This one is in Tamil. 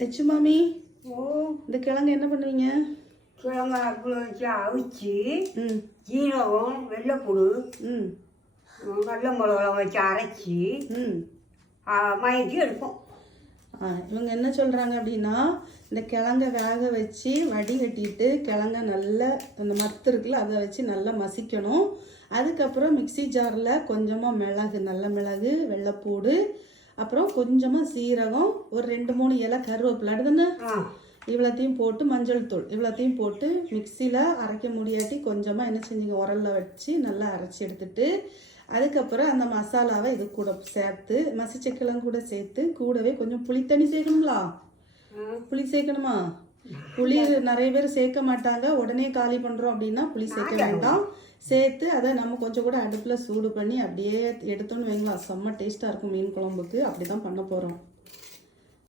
லட்சு மாமி, ஓ இந்த கிழங்கு என்ன பண்ணுவீங்க? கிழங்கு அப்பளம் வச்சு அவிச்சு ம் ஜீரகம் வெள்ளைப்பூடு ம் கடல மிளகாலாம் வச்சு அரைச்சி ம் மயக்கி எடுப்போம். இவங்க என்ன சொல்கிறாங்க அப்படின்னா, இந்த கிழங்க வேக வச்சு வடிகட்டிட்டு கிழங்க நல்லா அந்த மத்து இருக்குல்ல அதை வச்சு நல்லா மசிக்கணும். அதுக்கப்புறம் மிக்ஸி ஜாரில் கொஞ்சமாக மிளகு, நல்ல மிளகு, வெள்ளைப்பூடு, அப்புறம் கொஞ்சமாக சீரகம், ஒரு 2-3 இலை கருவேப்பிலை அடுதுன்னு இவ்வளோத்தையும் போட்டு மஞ்சள் தூள் இவ்வளோத்தையும் போட்டு மிக்சியில் அரைக்க முடியாட்டி கொஞ்சமாக என்ன செஞ்சீங்க, உரலில் வச்சு நல்லா அரைச்சி எடுத்துட்டு அதுக்கப்புறம் அந்த மசாலாவை இது கூட சேர்த்து மசிச்ச கிழங்கு கூட சேர்த்து கூடவே கொஞ்சம் புளி தண்ணி சேர்க்கணுங்களா? புளி சேர்க்கணுமா? புளி நிறைய பேர் சேர்க்க மாட்டாங்க. உடனே காலி பண்ணுறோம் அப்படின்னா புளி சேர்க்க வேண்டாம். சேர்த்து அதை நம்ம கொஞ்சம் கூட அடுப்பில் சூடு பண்ணி அப்படியே எடுத்தோன்னு வைங்களா, செம்ம டேஸ்ட்டாக இருக்கும் மீன் குழம்புக்கு. அப்படி தான் பண்ண போகிறோம்.